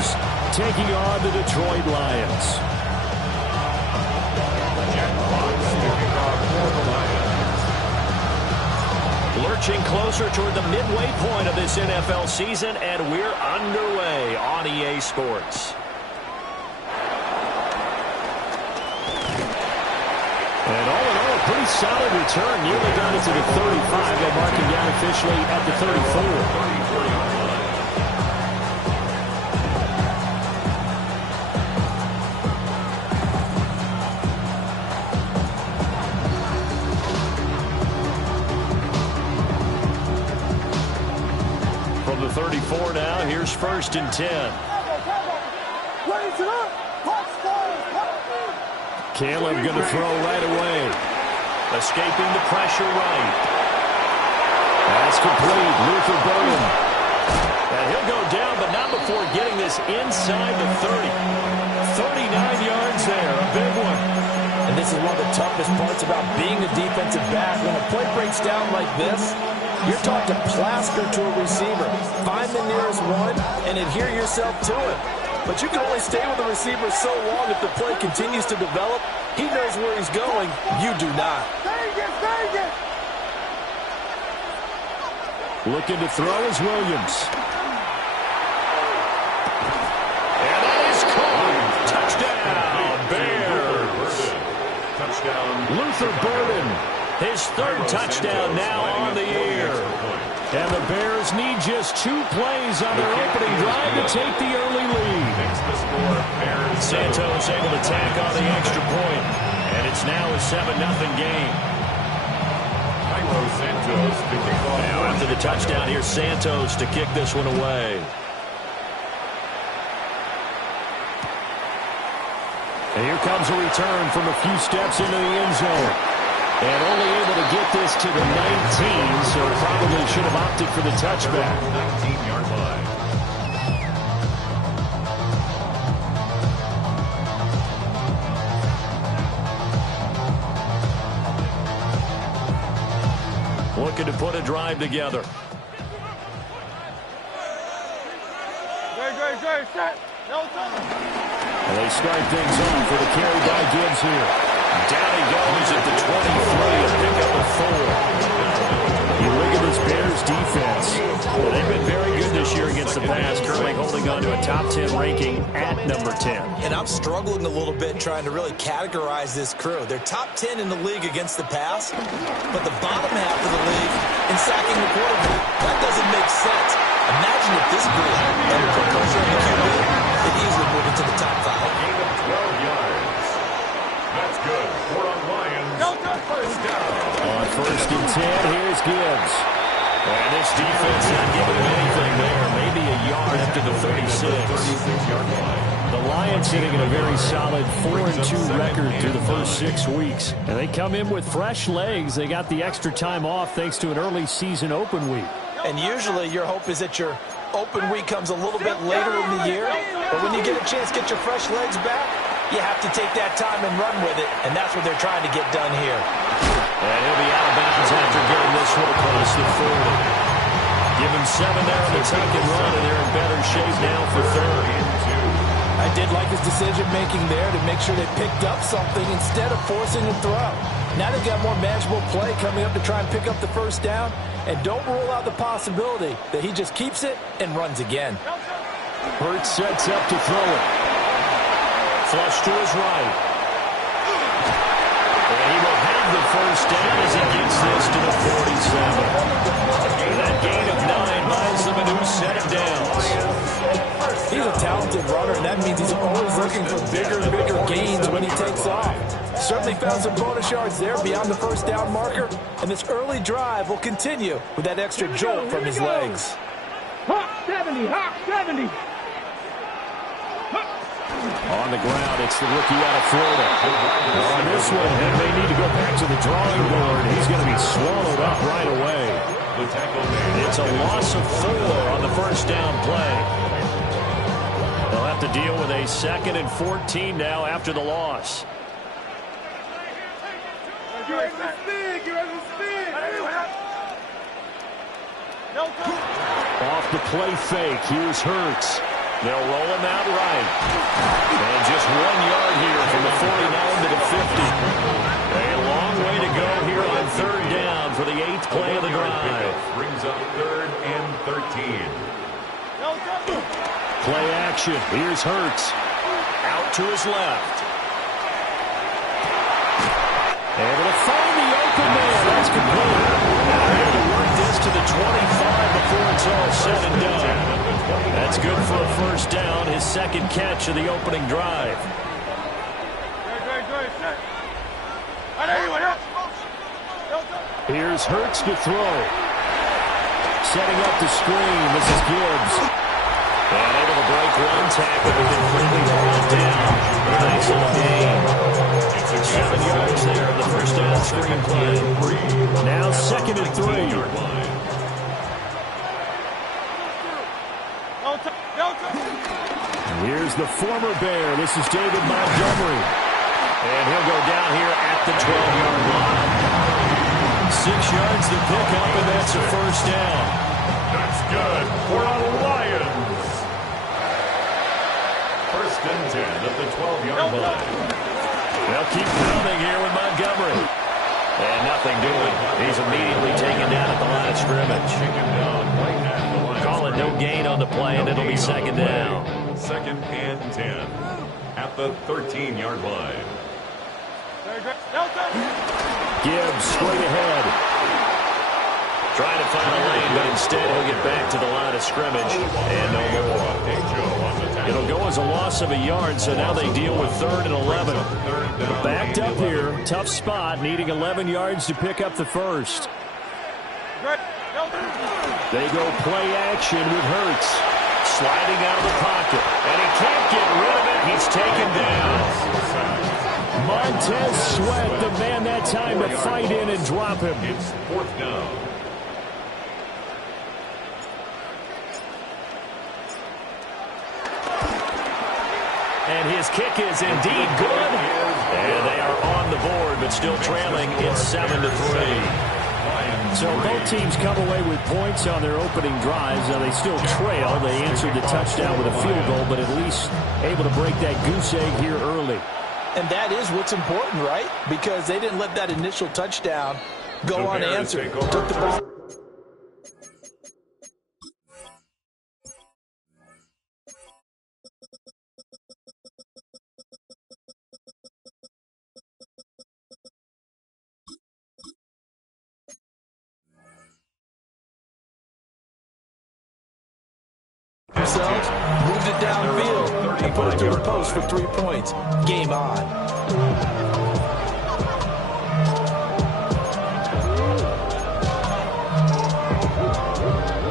Broncos taking on the Detroit Lions. Lurching closer toward the midway point of this NFL season, and we're underway on EA Sports. And all in all, a pretty solid return. Nearly got it to the 35. They mark him down officially at the 34. From the 34 now, here's 1st and 10. Caleb going to throw right away. Escaping the pressure right. That's complete. Luther Burden. And he'll go down, but not before getting this inside the 30. 39 yards there. A big one. And this is one of the toughest parts about being a defensive back. When a play breaks down like this, you're taught to plaster to a receiver. Find the nearest one and adhere yourself to it. But you can only stay with the receiver so long if the play continues to develop. He knows where he's going. You do not. Looking to throw is Williams. And that is caught. Touchdown, Bears. Touchdown. Luther Burden. His 3rd touchdown now on the year. And the Bears need just 2 plays on their opening drive to take the early lead. Santos able to tack on the extra point. And it's now a 7-0 game. Now after the touchdown, here's Santos to kick this one away. And here comes a return from a few steps into the end zone. And only able to get this to the 19, so probably should have opted for the touchback. 19-yard line. Looking to put a drive together. And they start things off with a carry by Gibbs here. Down he goes at the 23 and pick up a 4. You look at this Bears defense. Well, they've been very good this year against the pass, currently holding on to a top 10 ranking at number 10. And I'm struggling a little bit trying to really categorize this crew. They're top 10 in the league against the pass, but the bottom half of the league in sacking the quarterback. That doesn't make sense. Imagine if this group had put pressure on the QB, they'd easily move into the top 5. Gain of 12 yards. That's good. For the Lions. First down. On 1st and 10, here's Gibbs. And this defense not giving him anything there. Maybe a yard after the 36. 36-yard line. The Lions sitting in a very solid 4-2 record through the first 6 weeks. And they come in with fresh legs. They got the extra time off thanks to an early season open week. And usually your hope is that your open week comes a little bit later in the year. But when you get a chance to get your fresh legs back, you have to take that time and run with it. And that's what they're trying to get done here. And he'll be out of bounds after getting this one close to 40. Give him 7 there on the tuck and run, and they're in better shape now for 3rd and 2. I did like his decision-making there to make sure they picked up something instead of forcing a throw. Now they've got more manageable play coming up to try and pick up the 1st down. And don't rule out the possibility that he just keeps it and runs again. Hurts sets up to throw it. Flush to his right. And he will have the 1st down as he gets this to the 47. And that gain of 9 buys them a new set of downs. He's a talented runner, and that means he's always looking for bigger and bigger gains when he takes off. Certainly found some bonus yards there beyond the 1st down marker, and this early drive will continue with that extra jolt from his legs. Hawk 70, Hawk 70. On the ground, it's the rookie out of Florida. On this one, and they need to go back to the drawing board. He's going to be swallowed up right away. It's a loss of 4 on the 1st down play. They'll have to deal with a 2nd and 14 now after the loss. Off the play fake, here's Hurts. They'll roll him out right. And just 1 yard here from the 49 to the 50. A long way to go here on third down for the 8th play of the drive. Brings up 3rd and 13. Play action. Here's Hurts. Out to his left. Able to find the open man. That's complete. Now able to work this to the 25 before it's all said and done. That's good for a first down. His second catch of the opening drive. Here's Hurts to throw. Setting up the screen. This is Gibbs. And able to break one tackle, but completely brought down. Nice little gain. 7 yards there of the first down screen play. Now 2nd and 3. Here's the former Bear. This is David Montgomery. And he'll go down here at the 12-yard line. 6 yards to pick up, and that's a first down. That's good for the Lions. 1st and 10 at the 12-yard line. They'll keep pounding here with Montgomery. And nothing doing. He's immediately taken down at the line of scrimmage. Call it no gain on the play, and it'll be 2nd down. 2nd and 10 at the 13-yard line. Gibbs straight ahead. Trying to find a lane, but instead he'll get back to the line of scrimmage. And no more. It'll go as a loss of a yard, so now they deal with 3rd and 11. Backed up here. Tough spot, needing 11 yards to pick up the first. They go play action with Hurts. Sliding out of the pocket. And he can't get rid of it. He's taken down. Montez Sweat, the man that time to fight in and drop him. It's 4th down. And his kick is indeed good. And they are on the board, but still trailing. It's 7-3. So both teams come away with points on their opening drives. Now they still trail. They answered the touchdown with a field goal, but at least able to break that goose egg here early. And that is what's important, right? Because they didn't let that initial touchdown go unanswered. Took the ball. Moved it downfield and put it to the post for 3 points. Game on.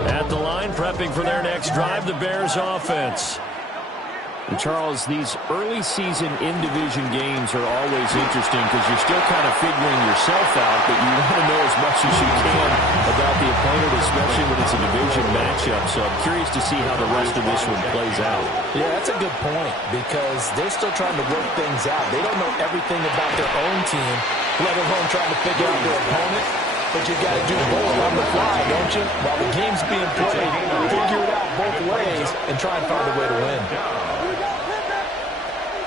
At the line, prepping for their next drive, the Bears offense. And Charles, these early season in-division games are always interesting because you're still kind of figuring yourself out, but you want to know as much as you can about the opponent, especially when it's a division matchup. So I'm curious to see how the rest of this one plays out. Yeah, that's a good point because they're still trying to work things out. They don't know everything about their own team, let alone trying to figure out their opponent. But you got to do both on the fly, don't you? While the game's being played, figure it out both ways and try and find a way to win.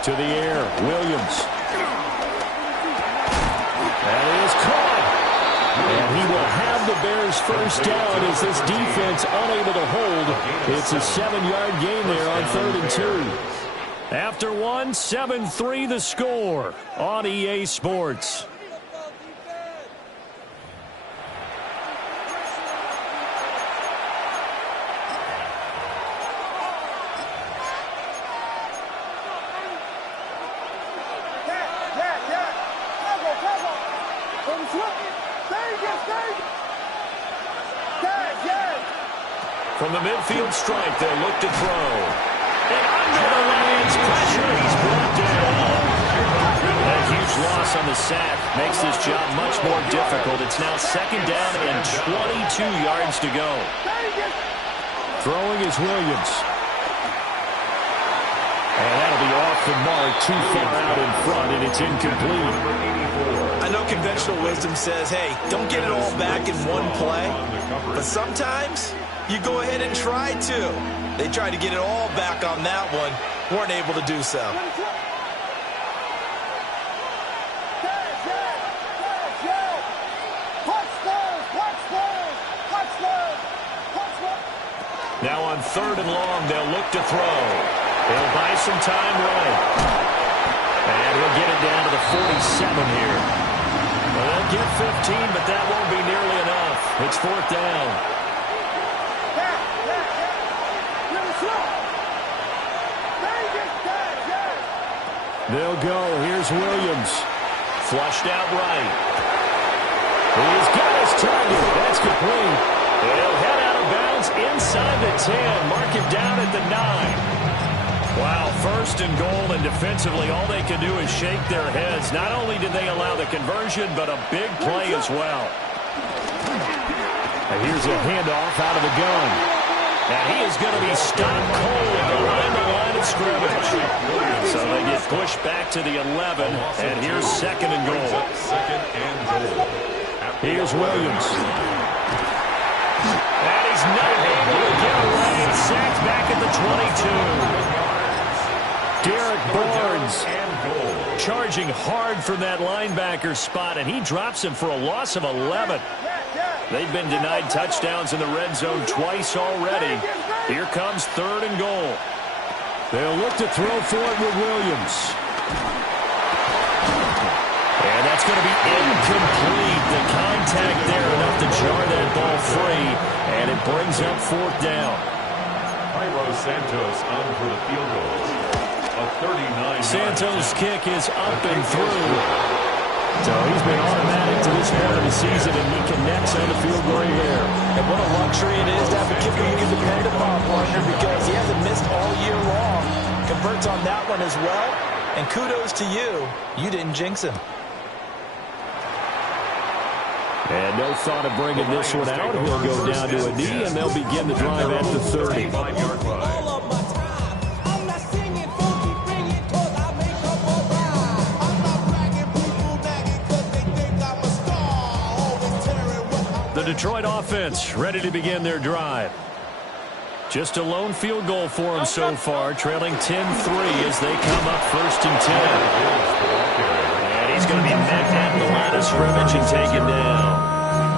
To the air, Williams. That is caught. And he will have the Bears first down as this defense unable to hold. It's a 7-yard gain there on 3rd and 2. After 1, 7-3 the score on EA Sports. From the midfield strike, they'll look to throw. And under the Lions' pressure, he's brought down. A huge loss on the sack makes this job much more difficult. It's now 2nd down and 22 yards to go. Throwing is Williams. And that'll be off the mark, too far out in front, and it's incomplete. I know conventional wisdom says, hey, don't get it all back in one play. But sometimes you go ahead and try to. They tried to get it all back on that one. Weren't able to do so. Now on 3rd and long, they'll look to throw. They'll buy some time running. And we'll get it down to the 47 here. Well, they'll get 15, but that won't be nearly enough. It's 4th down. They'll go. Here's Williams. Flushed out right. He's got his target. That's complete. They'll head out of bounds inside the 10. Mark it down at the 9. Wow, 1st and goal, and defensively all they can do is shake their heads. Not only did they allow the conversion, but a big play as well. And here's a handoff out of the gun. Now he is going to be stopped cold behind the line of scrimmage. So they get pushed back to the 11, and here's 2nd and goal. Here's Williams. And he's not able to get away. Sacked back at the 22. Derek Barnes charging hard from that linebacker spot, and he drops him for a loss of 11. They've been denied touchdowns in the red zone twice already. Here comes 3rd and goal. They'll look to throw for it with Williams. And that's going to be incomplete. The contact there enough to jar that ball free, and it brings up 4th down. Cairo Santos on for the field goal. A 39. Santos' kick is up and through. So he's been automatic to this point of the season, and he connects on the field goal there. And what a luxury it is to have a kicker you can depend upon, partner, because he hasn't missed all year long. Converts on that one as well. And kudos to you. You didn't jinx him. And no thought of bringing this one out. He'll go down to a knee, and they'll begin the drive at the 30. The Detroit offense ready to begin their drive. Just a lone field goal for them so far, trailing 10-3 as they come up 1st and 10. And he's going to be met at the line of scrimmage and taken down.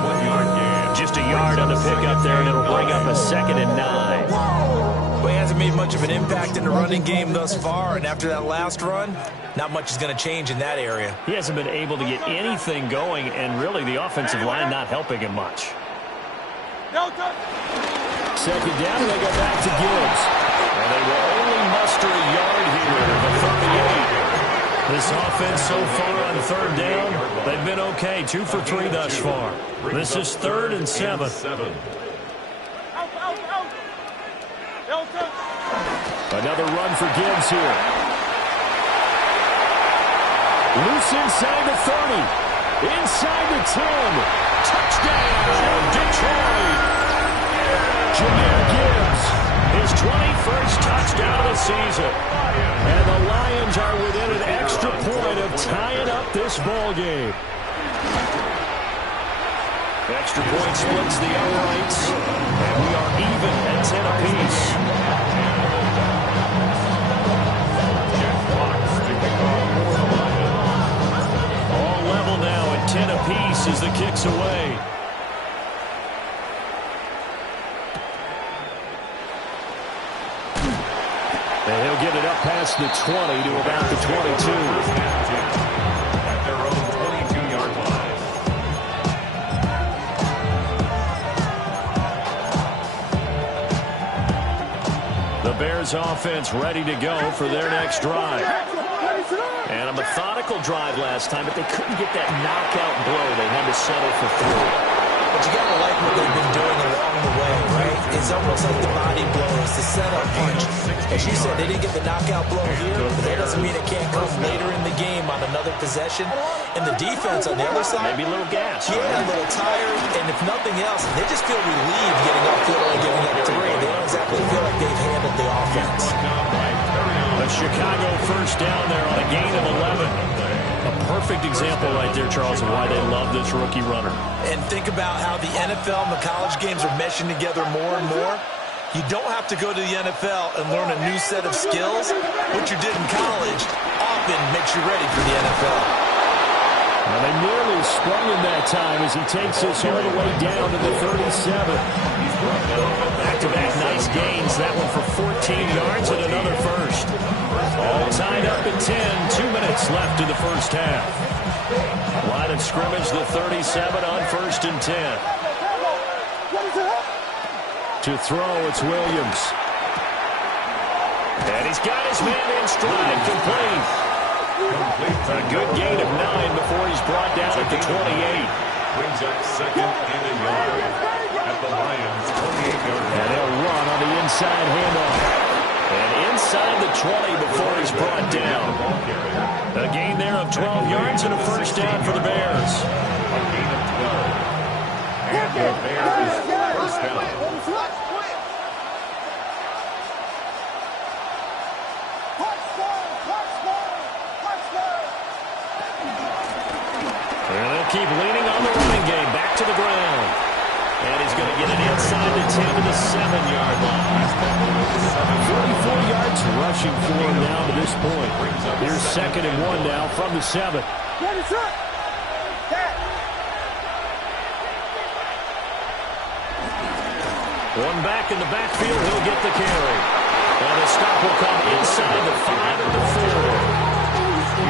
1 yard gain. Just a yard on the pickup there, and it'll bring up a 2nd and 9. Well, he hasn't made much of an impact in the running game thus far, and after that last run, not much is going to change in that area. He hasn't been able to get anything going, and really the offensive line not helping him much. 2nd down, and they go back to Gibbs. And they will only muster a yard here at the 38. This offense so far on 3rd down, they've been okay. 2 for 3 thus far. This is 3rd and 7. Another run for Gibbs here. Loose inside the 30. Inside the 10. Touchdown, Detroit. Jahmyr Gibbs, his 21st touchdown of the season. And the Lions are within an extra point of tying up this ball game. Extra point splits the outrights. And we are even at 10 apiece. All level now at 10 apiece as the kick's away. And he'll get it up past the 20 to about the 22. At their own 22-yard line. The Bears offense ready to go for their next drive. And a methodical drive last time, but they couldn't get that knockout blow. They had to settle for 3. But you got to like what they've been doing along the way, right? It's almost like the body blows, the setup punch. As you said, they didn't get the knockout blow here, but that doesn't mean it can't come later in the game on another possession. And the defense on the other side, Maybe a little gas. yeah, a little tired. And if nothing else, they just feel relieved getting upfield and giving up 3. They don't exactly feel like they've handled the offense. But Chicago first down there on a gain of 11. A perfect example right there, Charles, of why they love this rookie runner. And think about how the NFL and the college games are meshing together more and more. You don't have to go to the NFL and learn a new set of skills. What you did in college often makes you ready for the NFL. Well, they nearly sprung him that time as he takes this all the way down to the 37. Back-to-back nice gains. That one for 14 yards and another first. All tied up at 10. 2 minutes left in the first half. Line of scrimmage, the 37 on 1st and 10. To throw, it's Williams. And he's got his man in stride, complete. A good gain of 9 before he's brought down at the 28. Brings up 2nd and a yard at the Lions' 28-yard line. And they'll run on the inside handoff. And inside the 20 before he's brought down. A gain there of 12 yards and a first down for the Bears. A gain of 12. And the Bears first down. And they'll keep leaning on the running game. Back to the ground. And he's going to get it inside the 10 to the 7-yard line. 44 yards rushing for him now to this point. Here's 2nd and 1 now from the 7. One back in the backfield. He'll get the carry. And the stop will come inside the 5 and the 4.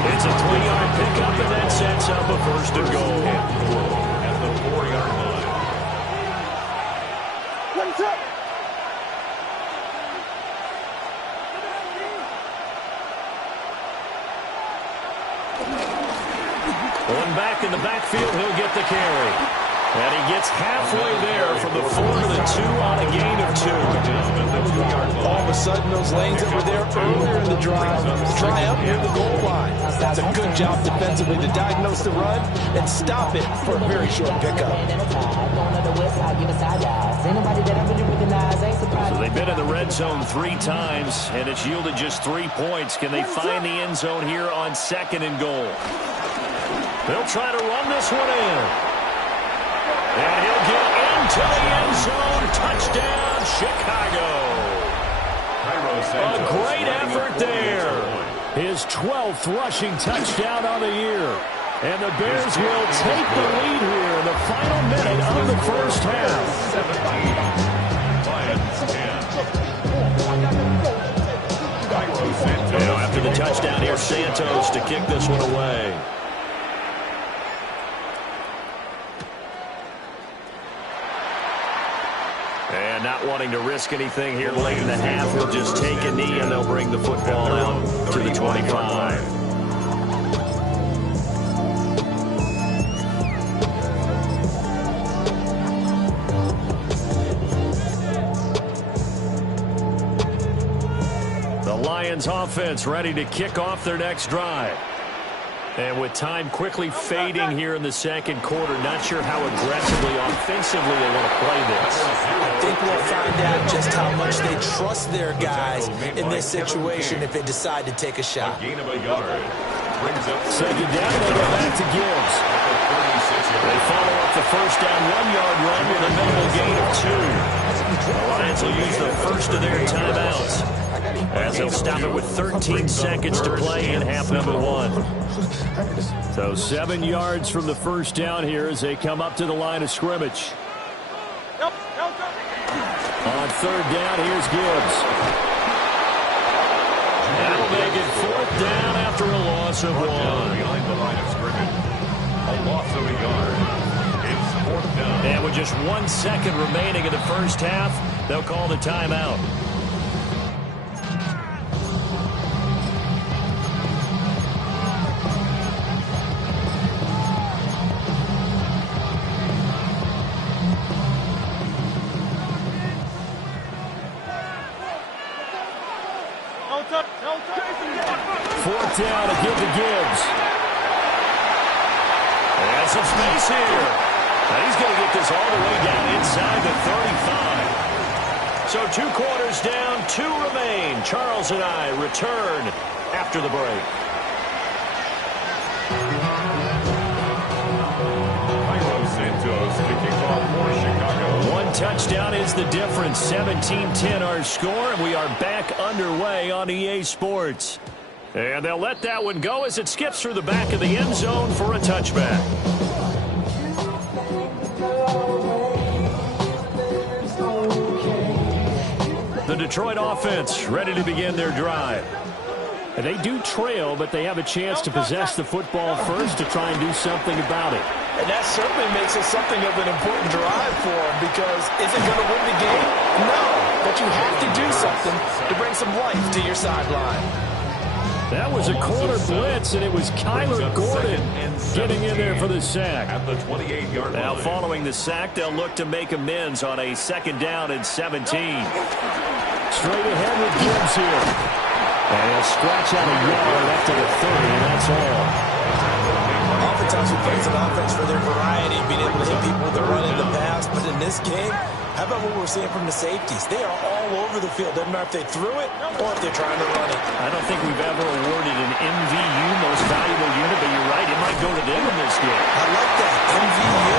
It's a 3-yard pickup, and that sets up a 1st and goal. At the 4-yard line. One back in the backfield, he'll get the carry. And he gets halfway there from the 4 to the 2 on a gain of 2. All of a sudden, those lanes that were there earlier in the drive dry up near the goal line. That's a good job defensively to diagnose the run and stop it for a very short pickup. So they've been in the red zone 3 times, and it's yielded just 3 points. Can they find the end zone here on 2nd and goal? They'll try to run this one in. And he'll get into the end zone. Touchdown, Chicago. A great effort there. His 12th rushing touchdown on the year. And the Bears will take the lead here in the final minute of the first half. 17. Lions 10. Now after the touchdown, here's Santos to kick this one away. And not wanting to risk anything here late in the half, he'll just take a knee and they'll bring the football out to the 25. The Lions offense ready to kick off their next drive. And with time quickly fading here in the 2nd quarter, not sure how aggressively, offensively they want to play this. I think we'll find out just how much they trust their guys in this situation if they decide to take a shot. Gain of a yard. Brings up 2nd down, they go back to Gibbs. They follow up the first down 1-yard run with a minimal gain of 2. The Lions will use the first of their timeouts, as they'll stop it with 13 seconds to play in half number 1. So 7 yards from the first down here as they come up to the line of scrimmage. On 3rd down, here's Gibbs. That'll make it 4th down after a loss of 1. behind the line of scrimmage. A loss of a yard. It's 4th down. And with just 1 second remaining in the first half, they'll call the timeout. Fourth down to give to Gibbs. And some space here. Now he's going to get this all the way down inside the 35. So 2 quarters down, 2 remain. Charles and I return after the break. Santos to kick off for Chicago. 1 touchdown is the difference. 17-10 our score, and we are back underway on EA Sports. And they'll let that one go as it skips through the back of the end zone for a touchback. The Detroit offense ready to begin their drive. And they do trail, but they have a chance to possess the football first to try and do something about it. And that certainly makes it something of an important drive for them, because is it going to win the game? No, but you have to do something to bring some life to your sideline. That was a corner blitz, and it was Kyler Gordon getting in there for the sack. At the 28-yard line. Now following the sack, they'll look to make amends on a 2nd down and 17. Straight ahead with Gibbs here. And he'll scratch out a yard up to the 30, and that's all. Oftentimes we praise an offense for their variety, being able to hit people with the run in the pass. But in this game, how about what we're seeing from the safeties? They are all over the field. Doesn't matter if they threw it or if they're trying to run it. I don't think we've ever awarded an MVU, most valuable unit, but you're right, it might go to them in this game. I like that, MVU.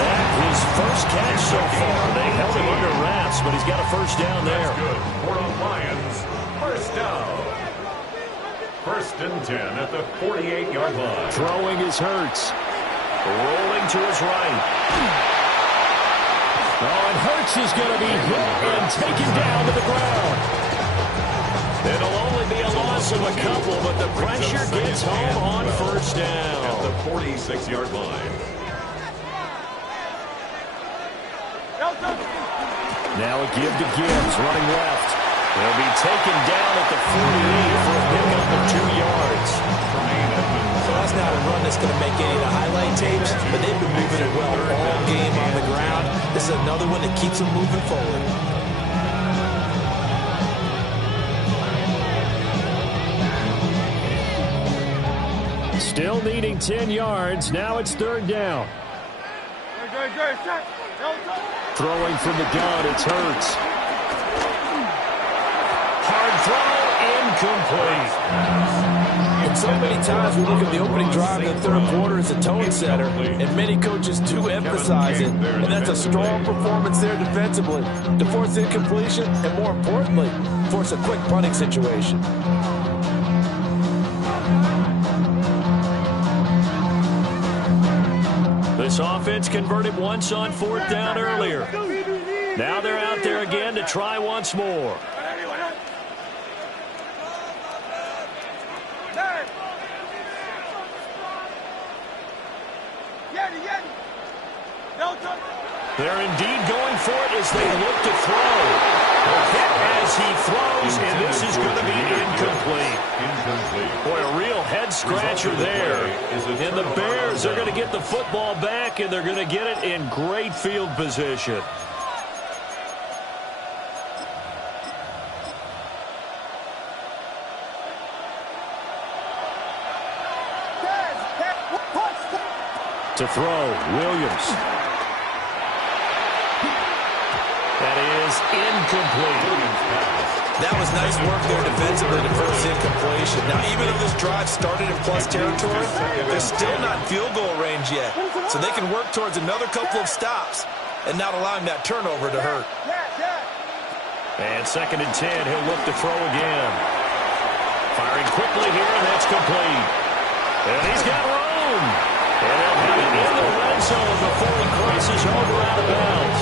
That his first catch so far. They held him under wraps, but he's got a first down there. That's good. For the Lions, first down. 1st and 10 at the 48-yard line. Throwing is Hurts. Rolling to his right. Oh, and Hurts is going to be hit and taken down to the ground. It'll only be a loss of a couple, but the pressure gets home on first down. At the 46-yard line. Now a give to Gibbs, running left. He'll be taken down at the 48 for a pickup of 2 yards. So that's not a run that's going to make any of the highlight tapes, but they've been moving it well all game on the ground. This is another one that keeps them moving forward. Still needing 10 yards. Now it's 3rd down. Throwing from the gun, it's Hurts. Hard throw, incomplete. And so many times we look at the opening drive in the 3rd quarter as a tone setter, and many coaches do emphasize it. And that's a strong performance there defensively to force incompletion and, more importantly, force a quick punting situation. This offense converted once on 4th down earlier. Now they're out there again to try once more. They're indeed going for it as they look to throw. Hit as he throws, and this is going to be incomplete. Boy, a real head-scratcher there. And the Bears are going to get the football back, and they're going to get it in great field position. To throw, Williams. That is incomplete. That was nice work there defensively to force incompletion. Now, even though this drive started in plus territory, they're still not in field goal range yet. So they can work towards another couple of stops and not allowing that turnover to hurt. And 2nd and 10, he'll look to throw again. Firing quickly here, and that's complete. And he's got room. And they'll have it in the red zone before he crosses over out of bounds.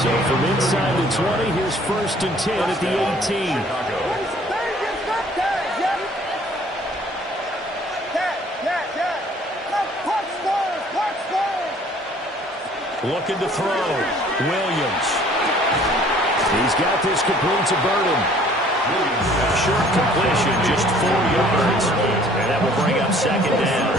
So from inside the 20, here's 1st and 10 at the 18. Looking to throw. Williams. He's got this complete to Burton. Short completion, just 4 yards. And that will bring up 2nd down.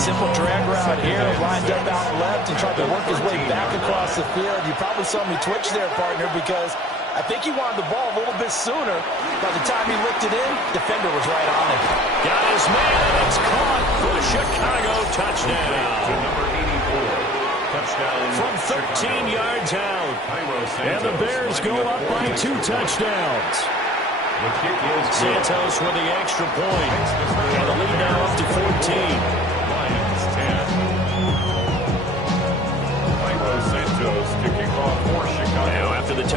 Simple drag route here, lined up out left and tried to work his way back across the field. You probably saw me twitch there, partner, because I think he wanted the ball a little bit sooner. By the time he looked it in, defender was right on him. Got his man, and it's caught for the Chicago touchdown. To number 84. Touchdown. From 13 yards out. And the Bears go up by 2 touchdowns. The kick is Santos with the extra point. And the lead now up to 14. Lions 10.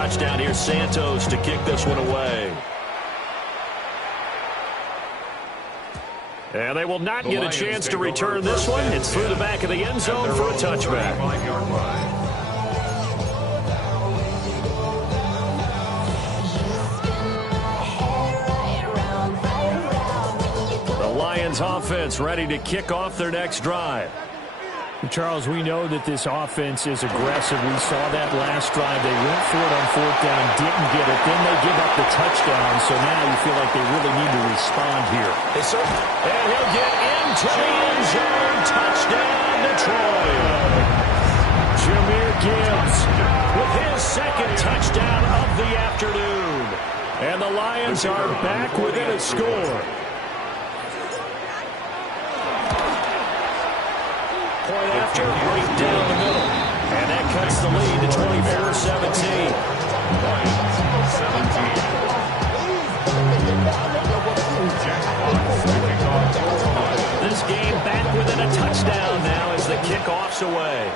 touchdown. Here's Santos to kick this one away. And they will not get a chance to return this one. It's through the back of the end zone for a touchback. The Lions offense ready to kick off their next drive. Charles, we know that this offense is aggressive. We saw that last drive. They went for it on fourth down, didn't get it. Then they give up the touchdown, so now you feel like they really need to respond here. And he'll get into the end zone. Touchdown, Detroit. Jahmyr Gibbs with his second touchdown of the afternoon. And the Lions are back within a score. Point after, right down the middle. And that cuts the lead to 24-17. This game back within a touchdown now as the kickoff's away.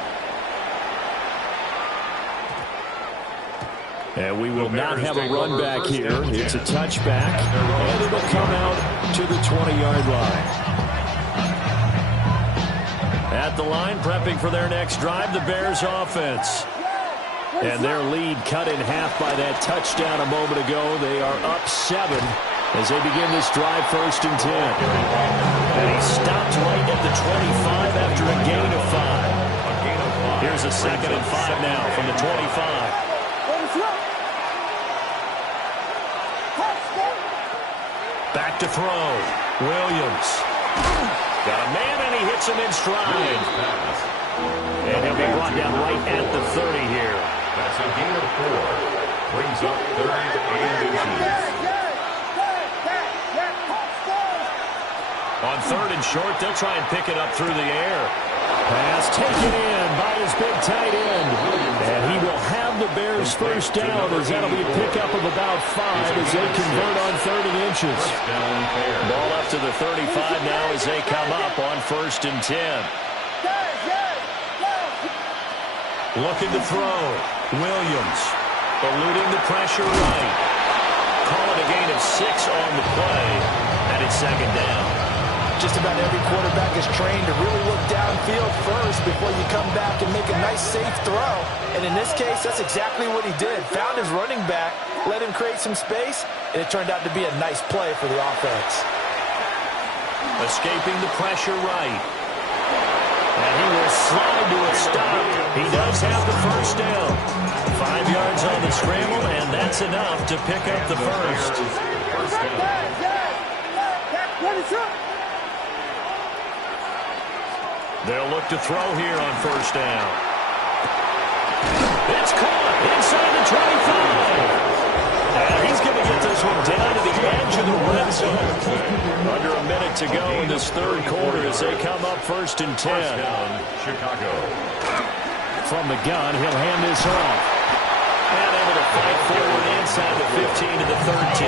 And we will not have a run back here. It's a touchback, and it'll come out to the 20-yard line. At the line, prepping for their next drive, the Bears offense. And their lead cut in half by that touchdown a moment ago. They are up 7 as they begin this drive, 1st and 10. And he stopped right at the 25 after a gain of 5. Here's a 2nd and 5 now from the 25. Back to throw. Williams. Got a man, and he hits him in stride. And he'll be brought down right at the 30 here. That's a gain of 4. Brings up 3rd and inches. On 3rd and short, they'll try and pick it up through the air. Pass taken in by his big tight end. And he will have the Bears first down as that'll be a pickup of about 5 as they convert on 3rd and inches. Ball up to the 35 now as they come up on 1st and 10. Looking to throw. Williams eluding the pressure right. Call it a gain of 6 on the play. And it's 2nd down. Just about every quarterback is trained to really look downfield first before you come back and make a nice, safe throw. And in this case, that's exactly what he did. Found his running back, let him create some space, and it turned out to be a nice play for the offense. Escaping the pressure right. And he will slide to a stop. He does have the first down. 5 yards on the scramble, and that's enough to pick up the first. They'll look to throw here on 1st down. It's caught inside the 25. And he's going to get this one down to the edge of the red zone. Under a minute to go in this 3rd quarter as they come up 1st and 10. First down, Chicago. From the gun, he'll hand this off. And able to fight forward inside the 15 to the 13.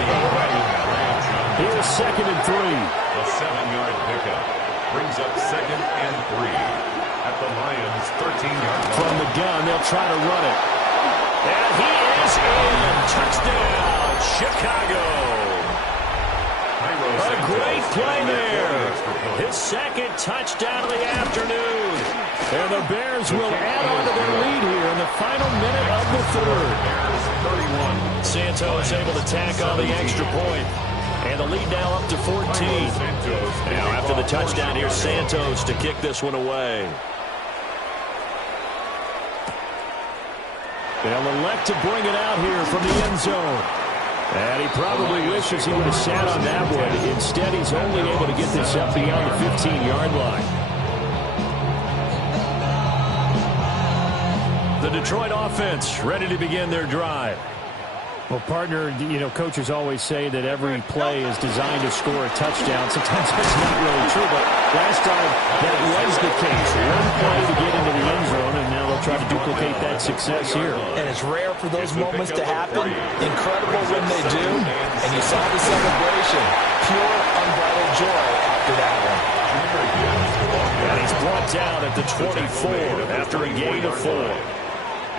Here's 2nd and 3. A 7-yard pickup. Brings up 2nd and 3 at the Lions' 13-yard line. From the gun, they'll try to run it. And he is in. Touchdown, Chicago. A great play there. His 2nd touchdown of the afternoon. And the Bears will add on to their lead here in the final minute of the 3rd. Santos able to tack on the extra point. And the lead now up to 14. Now after the touchdown, here's Santos to kick this one away. They'll elect to bring it out here from the end zone. And he probably wishes he would have sat on that one. Instead, he's only able to get this up beyond the 15-yard line. The Detroit offense ready to begin their drive. Well, partner, you know, coaches always say that every play is designed to score a touchdown. Sometimes that's not really true, but last time that was the case. One play to get into the end zone, and now they'll try to duplicate that success here. And it's rare for those moments to happen. Incredible when they do. And you saw the celebration. Pure, unbridled joy after that one. And he's brought down at the 24 after a gain of 4.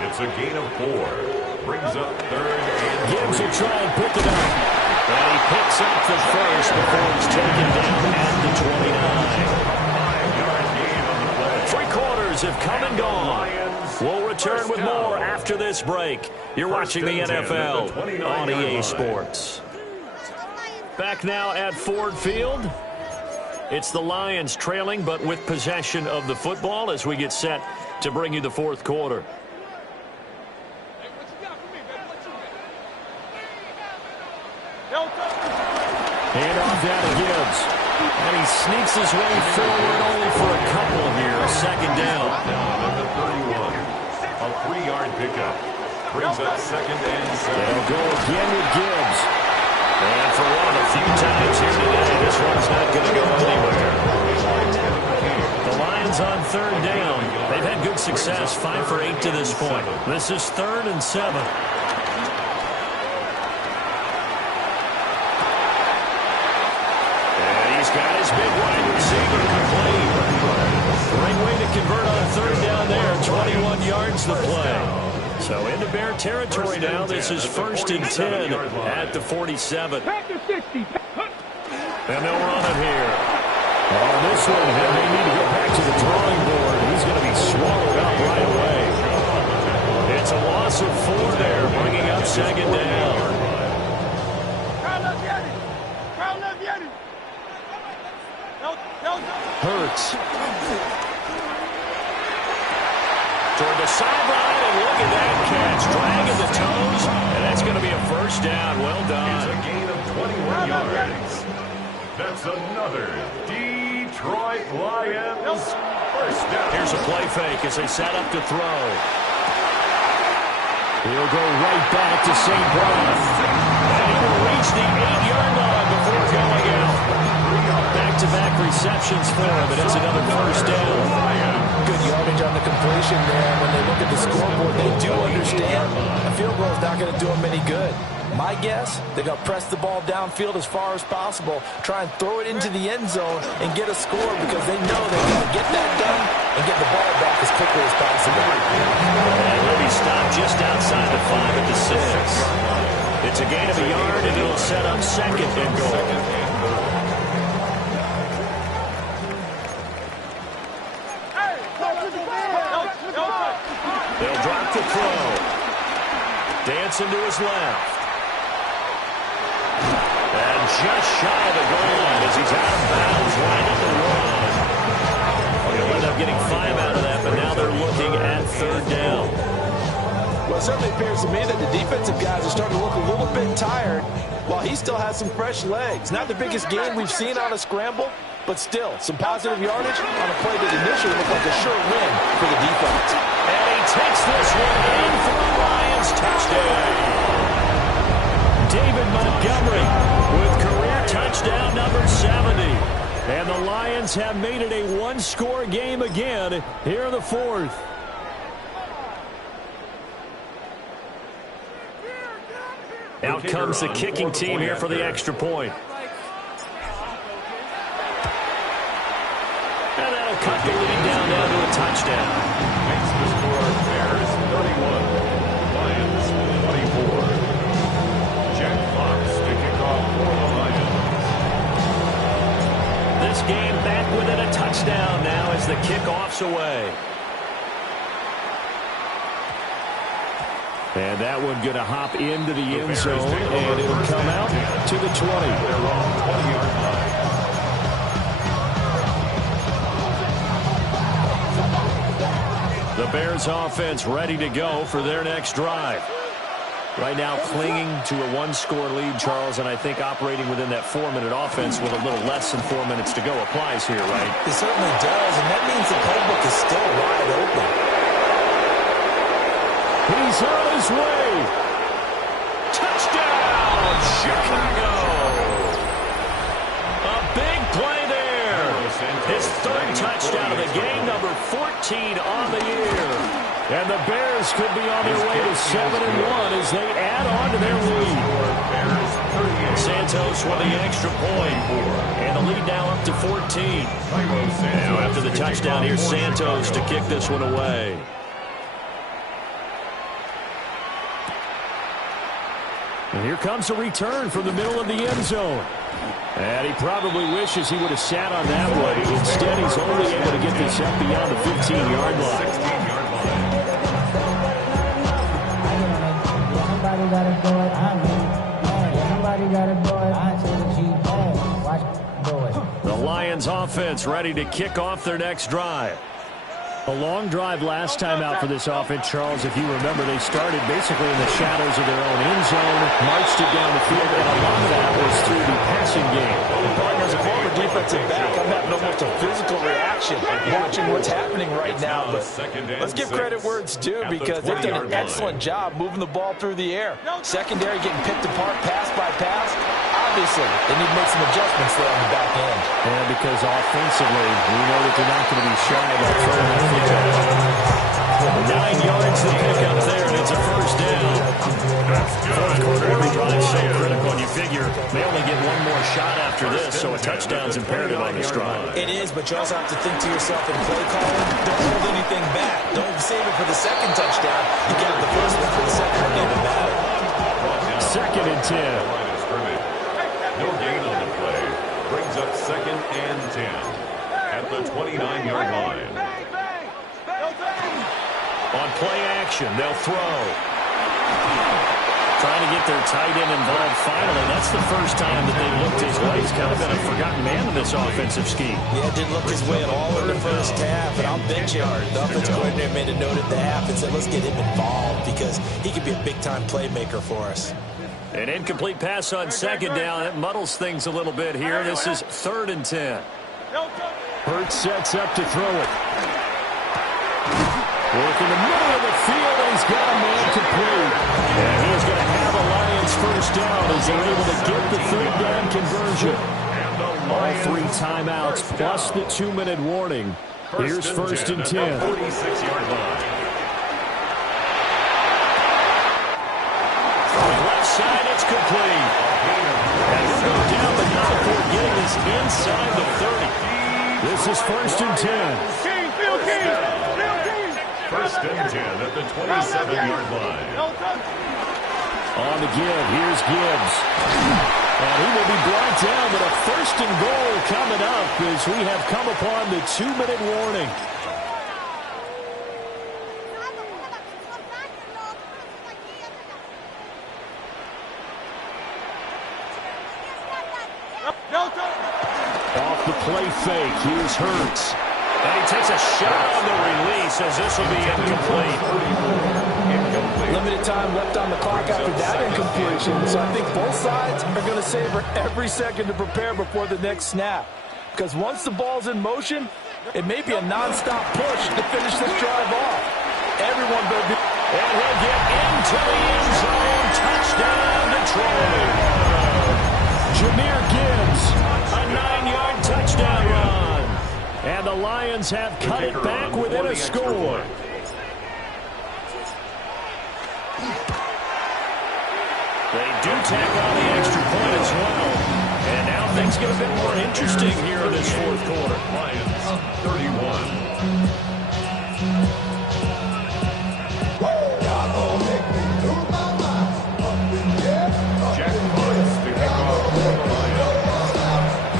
It's a gain of 4. Brings up third and Gibbs will try and pick it up. And he picks up the first before he's taken down at the 29. 3 quarters have come and gone. We'll return with more after this break. You're watching the NFL on EA Sports. Back now at Ford Field. It's the Lions trailing, but with possession of the football as we get set to bring you the fourth quarter. Hand off down to Gibbs. And he sneaks his way forward only for a couple here. Second down. At the 31. A 3-yard pickup. Brings up second and 7. They'll go again with Gibbs. And for one of the few times here today, this one's not going to go anywhere. The Lions on third down. They've had good success, 5 for 8 to this point. This is 3rd and 7. Got his big wide receiver complete. Great way to convert on third down there. 21 yards the play. So into Bear territory now. This is 1st and 10 at the 47. Back to 60. And they'll run it here. On this one, they need to go back to the drawing board. He's going to be swallowed up right away. It's a loss of 4 there, bringing up second down. Hurts. Toward the sideline, and look at that catch. Dragging the toes, and that's going to be a first down. Well done. It's a gain of 21 yards. That's another Detroit Lions first down. Here's a play fake as they set up to throw. He'll go right back to St. Brown. And he will reach the 8-yard line before going out. Back-to-back receptions for him, and it's another first down. Good yardage on the completion there. When they look at the scoreboard, they do understand a field goal is not going to do them any good. My guess, they're going to press the ball downfield as far as possible, try and throw it into the end zone and get a score because they know they're going to get that done and get the ball back as quickly as possible. And he'll be stopped just outside the 5 at the 6. It's a gain of a yard, and it'll set up second and goal. They'll drop the throw. Dancing to his left. And just shy of the goal line as he's out of bounds right at the 1. They'll end up getting 5 out of that, but now they're looking at third down. Well, it certainly appears to me that the defensive guys are starting to look a little bit tired while he still has some fresh legs. Not the biggest gain we've seen on a scramble, but still some positive yardage on a play that initially looked like a sure win for the defense. And he takes this one in for the Lions touchdown. David Montgomery with career touchdown number 70. And the Lions have made it a one-score game again here in the fourth. Out comes the kicking team here for the extra point. And that'll cut the lead down to a touchdown. Makes the score Bears 31, Lions 24. Jack Fox to kick off for the Lions. This game back within a touchdown now as the kickoff's away. And that one going to hop into the end zone, and it'll come out to the 20. They're on 20-yard line. The Bears offense ready to go for their next drive. Right now clinging to a one-score lead, Charles, and I think operating within that 4-minute offense with a little less than 4 minutes to go applies here, right? It certainly does, and that means the playbook is still wide open. He's on his way. Touchdown, Chicago. A big play there. His 3rd touchdown of the game, number 14 on the year. And the Bears could be on their way to 7-1 as they add on to their lead. Santos with the extra point. And the lead now up to 14. Now after the touchdown, here's Santos to kick this one away. And here comes a return from the middle of the end zone. And he probably wishes he would have sat on that one. Instead, he's only able to get this up beyond the 15-yard line. 16-yard line. Somebody gotta do it. Somebody gotta do it. I say the G. Watch do it. The Lions offense ready to kick off their next drive. A long drive last time out for this offense, Charles. If you remember, they started basically in the shadows of their own end zone, marched it down the field, and a lot of that was through the passing game. As a former defensive back, I'm having almost a physical reaction watching what's happening right now. But let's give credit where it's due because they've done an excellent job moving the ball through the air. Secondary getting picked apart pass by pass. Obviously, they need to make some adjustments there on the back end. And because offensively, we know that they're not going to be shy about throwing that football. 9 yards to pick up there, and it's a first down. Fourth quarter, every drive so critical, and you figure they only get one more shot after this, so a touchdown's imperative on this drive. It is, but you also have to think to yourself in play calling, don't hold anything back. Don't save it for the second touchdown. You got the first one for the second one, even matter. 2nd and 10. No gain on the play. Brings up 2nd and 10 at the 29-yard line. On play action, they'll throw. Trying to get their tight end involved finally. That's the first time that they've looked his way. He's kind of been a forgotten man in this offensive scheme. Yeah, didn't look his way at all in the first half, and I'll bet you the offensive coordinator made a note at the half and said, let's get him involved because he could be a big-time playmaker for us. An incomplete pass on 2nd down. It muddles things a little bit here. This is 3rd and 10. Hurts sets up to throw it. Work in the middle of the field, and he's got a man complete. And he is going to have a Lions first down as they're able to get the 3rd down conversion. All 3 timeouts plus the 2-minute warning. Here's 1st and 10. 46-yard line. Side, it's complete. And we'll go down the now before getting this inside the 30. This is 1st and 10. 1st and 10 at the 27-yard line. On the give, here's Gibbs. And he will be brought down with a 1st and goal coming up as we have come upon the 2-minute warning. Off the play fake, here's Hurts. And he takes a shot on the release as this will be incomplete. Limited time left on the clock after that incompletion. So I think both sides are going to savor every second to prepare before the next snap. Because once the ball's in motion, it may be a nonstop push to finish this drive off. Everyone better be... And he'll get into the end zone. Touchdown, Detroit. Jahmyr Gibbs, a 9-yard touchdown run. And the Lions have cut it back within a score. They do tack on the extra point as well. And now things get a bit more interesting here in this 4th quarter. Lions 31.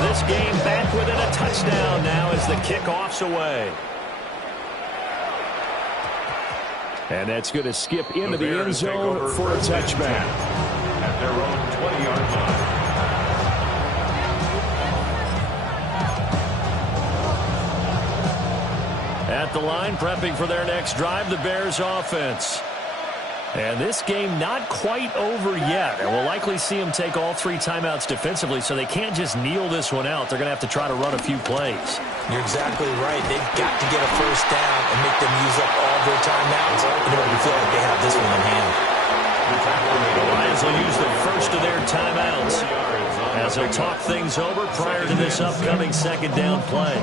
This game back within a touchdown now as the kickoff's away. And that's going to skip into the end zone for a touchback. At their own 20-yard line. At the line, prepping for their next drive, the Bears offense. And this game not quite over yet. And we'll likely see them take all 3 timeouts defensively, so they can't just kneel this one out. They're going to have to try to run a few plays. You're exactly right. They've got to get a first down and make them use up all their timeouts in order to feel like they have this one in hand. The Lions will use the first of their timeouts as they'll talk things over prior to this upcoming 2nd down play.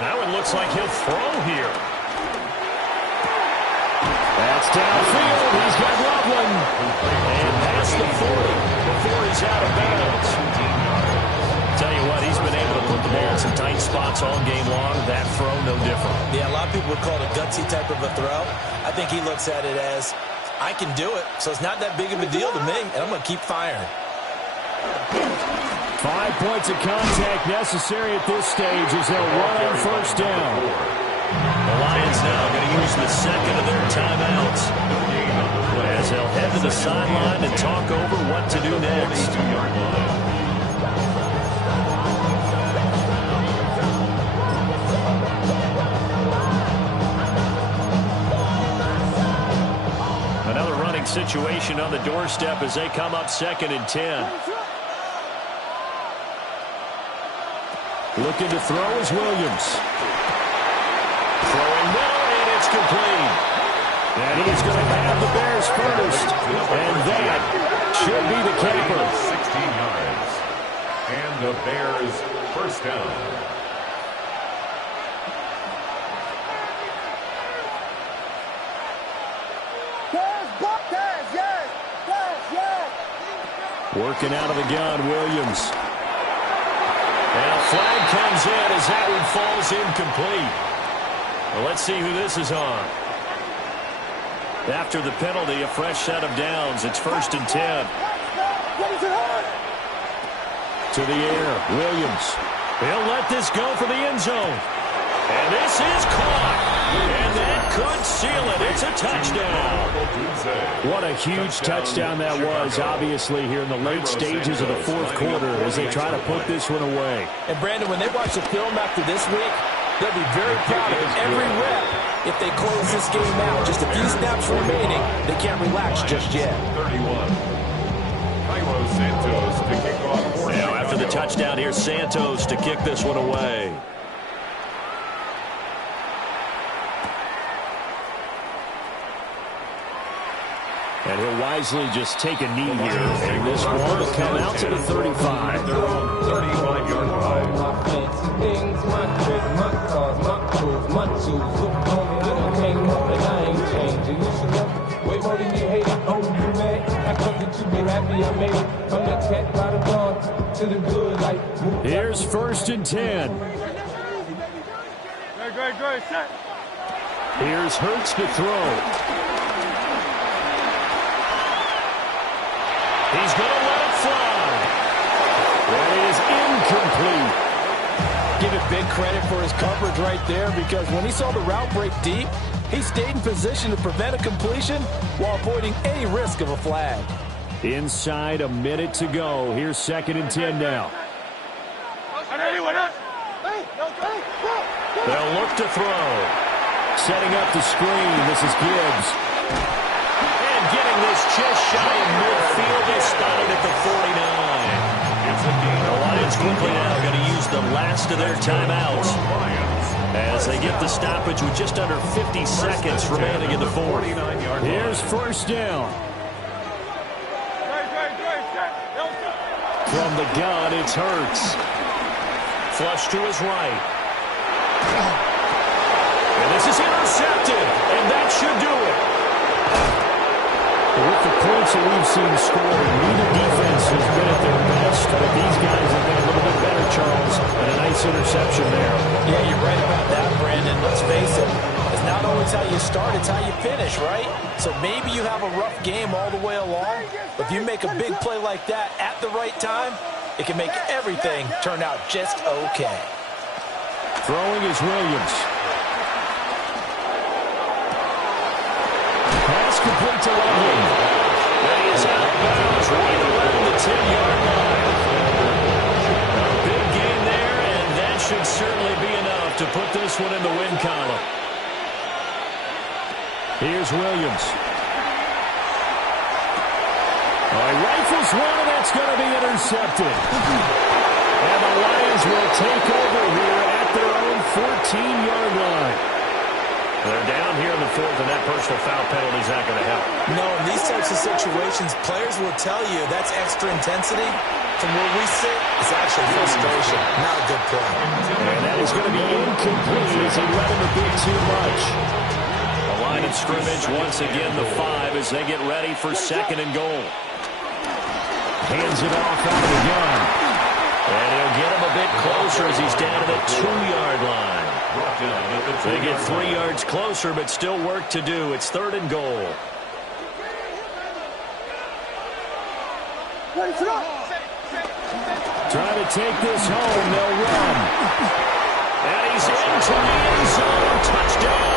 Now it looks like he'll throw here. That's downfield. He's got Loveland. And past the 40 before he's out of bounds. Tell you what, he's been able to put put the ball in some tight spots all game long. That throw, no different. Yeah, a lot of people would call it a gutsy type of a throw. I think he looks at it as, I can do it, so it's not that big of a deal to me, and I'm going to keep firing. 5 points of contact necessary at this stage as they'll run on first down. The Lions now going to use the second of their timeouts as they'll head to the sideline and talk over what to do next. Another running situation on the doorstep as they come up 2nd and 10. Looking to throw is Williams. Throwing now, and it's complete. And he's going to have the Bears first. And that should be the keeper. 16 yards. And the Bears first down. Working out of the gun, Williams. And a flag comes in as that one falls incomplete. Well, let's see who this is on. After the penalty, a fresh set of downs. It's 1st and 10. To the air, Williams. He'll let this go for the end zone. And this is caught. And that could seal it. It's a touchdown. What a huge touchdown that was, obviously, here in the late stages of the 4th quarter as they try to put this one away. And, Brandon, when they watch the film after this week, they'll be very proud of every rep. If they close this game out, just a few snaps remaining, they can't relax just yet. 31. Cairo Santos to kick off. Now, after the touchdown, here's Santos to kick this one away. And he'll wisely just take a knee here. And this ball will come out to the 35. Their own 35-yard line. Here's 1st and 10. Here's Hurts to throw. He's going to let it fly. That is incomplete. Give it big credit for his coverage right there, because when he saw the route break deep, he stayed in position to prevent a completion while avoiding any risk of a flag. Inside a minute to go. Here's 2nd and 10 now. They'll look to throw. Setting up the screen. This is Gibbs. And getting this just shy of midfield. Is spotted at the 49. The Lions quickly now going to use the last of their timeouts as they get the stoppage with just under 50 seconds remaining in the 4th. Here's 1st down. From the gun, it's Hurts. Flush to his right. And this is intercepted, and that should do it. With the points that we've seen scored, neither defense has been at their best, but these guys have been a little bit better, Charles, and a nice interception there. Yeah, you're right about that, Brandon. Let's face it, it's not always how you start, it's how you finish, right? So maybe you have a rough game all the way along, but if you make a big play like that at the right time, it can make everything turn out just okay. Throwing is Williams. Pass complete to Lovely. And he is out of bounds right around the 10-yard line. A big gain there, and that should certainly be enough to put this one in the win column. Here's Williams. He rifles one, and that's going to be intercepted. And the Lions will take over here at their own 14-yard line. They're down here in the 4th, and that personal foul penalty is not going to help. No, in these types of situations, players will tell you that's extra intensity. From where we sit, it's actually frustration, not a good play. And that is going to be incomplete as he let him a bit too much. The line of scrimmage, once again, the 5 as they get ready for 2nd and goal. Hands it off out of the gun. And he'll get him a bit closer as he's down to the 2-yard line. They get 3 yards closer, but still work to do. It's 3rd and goal. Trying to take this home. They'll run. And he's into the end zone. Touchdown.